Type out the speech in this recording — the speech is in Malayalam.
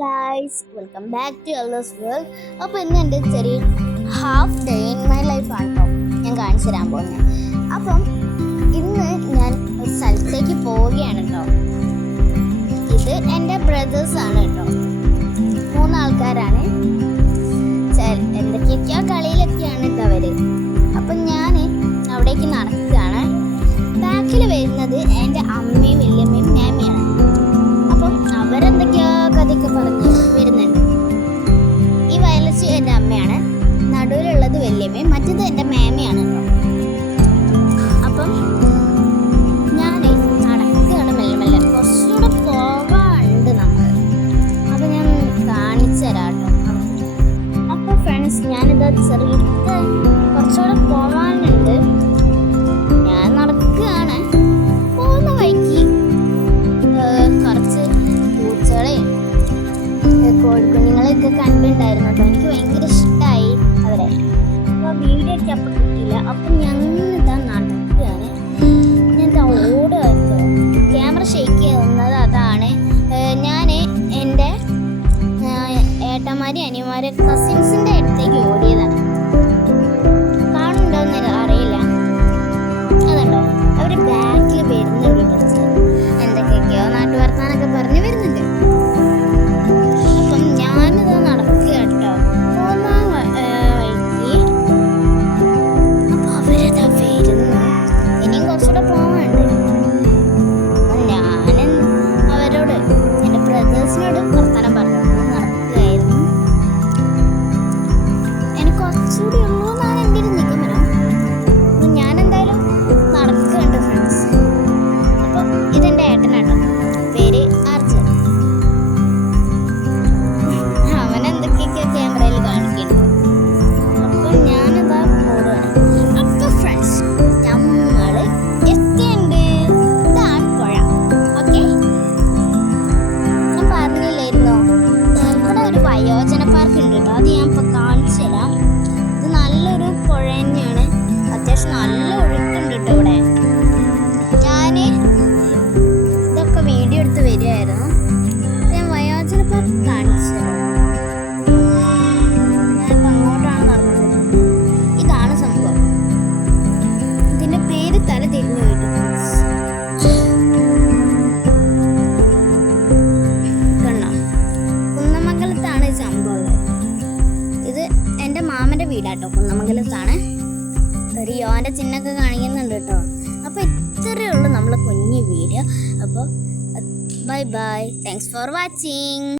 Guys, welcome back to elders world. അപ്പോൾ ഇന്ന് എൻ്റെ ചെറിയ ഹാഫ് ഡേ ഇൻ മൈ ലൈഫാണ് കേട്ടോ ഞാൻ കാണിച്ചു തരാൻ പോകുന്നത്. അപ്പം ഇന്ന് ഞാൻ ഒരു സ്ഥലത്തേക്ക് പോവുകയാണ് കേട്ടോ. ഇത് എൻ്റെ ബ്രദേഴ്സാണ് കേട്ടോ, 3 ആൾക്കാരാണ്. എന്തൊക്കെയൊക്കെയോ കളിയിലൊക്കെയാണ് കേട്ടോ അവർ. അപ്പം ഞാൻ അവിടേക്ക് നടക്കുകയാണ്. ബാക്കിൽ വരുന്നത് എൻ്റെ അമ്മയും വല്യമ്മയും മാമിയാണ്. അപ്പം അവരെന്തൊക്കെയോ കഥയൊക്കെ പറഞ്ഞ് വരുന്നുണ്ട്. ഈ വയലച്ച് എൻ്റെ അമ്മയാണ്, നടുവിലുള്ളത് വല്യമ്മയും, മറ്റേത് എൻ്റെ മാമിയാണ് കേട്ടോ. അപ്പം ഞാൻ നടക്കുകയാണ് മെല്ലെ മെല്ലെ. കുറച്ചുകൂടെ പോവാനുണ്ട് നമ്മൾ. അപ്പം ഞാൻ കാണിച്ചു തരാം കേട്ടോ. അപ്പോൾ ഫ്രണ്ട്സ്, ഞാനിത് കുറച്ചുകൂടെ പോവാനുണ്ട്. ഞാൻ നടക്കുകയാണ്. പോകുന്ന വഴിക്ക് കുറച്ച് പൂച്ചകളെയും കോഴിക്കുഞ്ഞുങ്ങളെയൊക്കെ കണ്ടിട്ടുണ്ടായിരുന്നു കേട്ടോ. എനിക്ക് ഭയങ്കര ഇഷ്ടമായി അവരെ. അപ്പോൾ വീഡിയോ ഒക്കെ അപ്പം കിട്ടിയില്ല. അപ്പം ഞങ്ങളിതാ നടക്കുകയാണ്. ഞാൻ ഓടുമായിരുന്നു. ക്യാമറ ഷെയ്ക്ക് ചെയ്യുന്നത് അതാണ്. ഞാൻ എൻ്റെ ഏട്ടന്മാരെയും അനിയന്മാരെ കസിൻസിൻ്റെ അടുത്തേക്ക് ഓടിയതാണ്. കാണുന്നുണ്ടോയെന്ന് അറിയില്ല. അതുണ്ടോ, അവർ ബാക്കിൽ വരുന്നുണ്ട്. എന്തൊക്കെയൊക്കെയോ നാട്ടുവർത്താനൊക്കെ പറഞ്ഞ് വരുന്നുണ്ട്. അപ്പം ഞാനിത് നടക്കുക കേട്ടോ. പോകുന്ന വഴിക്ക് അപ്പോൾ അവരതാ വരുന്നു. ഇനിയും കുറച്ചുകൂടെ പോകാനുണ്ട്. അപ്പം ഞാൻ അവരോട്, എൻ്റെ ബ്രദേഴ്സിനോട് വർത്താനം പറഞ്ഞു നടക്കുകയായിരുന്നു. എനിക്ക് കുറച്ചുകൂടി ഉള്ളൂ എന്നാണ് എൻ്റെ ഒരു നിഗമനം. അപ്പം ഞാൻ എന്തായാലും നടക്കുന്നുണ്ട് ഫ്രണ്ട്സ്. അപ്പം ഇതെൻ്റെ ഏട്ടനാട്ടോ, പേര് ആർജൻ. അവൻ എന്തൊക്കെയൊക്കെ ക്യാമറയിൽ കാണിക്കുന്നു. അപ്പം ഞാനിതാ ഓടുകയാണ്. അപ്പം ഫ്രണ്ട്സ്, നമ്മൾ എത്തിയുണ്ട്. ഇതാണ് പുഴ. ഓക്കെ, ഞാൻ പറഞ്ഞില്ലായിരുന്നോ ഇവിടെ ഒരു വയോജന പാർക്ക് ഉണ്ട് കേട്ടോ. അത് ഞാൻ ഇപ്പോൾ കാണിച്ചു തരാം. ഇത് നല്ലൊരു പുഴ തന്നെയാണ്. അത്യാവശ്യം നല്ല ഒഴുക്കുണ്ട് കേട്ടോ ഇവിടെ. ഞാൻ ഇതൊക്കെ വീഡിയോ എടുത്ത് വരികയായിരുന്നു. ഞാൻ വയോജന പാർക്ക് കാണിച്ചു തരാം. ഞാനിപ്പോൾ അങ്ങോട്ടാണ് നടന്നത്. ഇതാണ് സംഭവം. ഇതിൻ്റെ പേര് തല തിരിഞ്ഞു പോയിട്ട് കണ്ടോ. കുന്നമംഗലത്താണ് ഈ സംഭവം. ഇത് എൻ്റെ മാമൻ്റെ വീടാട്ടോ, കുന്നമംഗലത്താണ്. ഒരു യോൻ്റെ ചിഹ്നമൊക്കെ കാണിക്കുന്നുണ്ട് കേട്ടോ. അപ്പോൾ ഇത്രയേ ഉള്ളൂ നമ്മളെ കുഞ്ഞു വീഡിയോ. അപ്പോൾ bye bye, thanks for watching.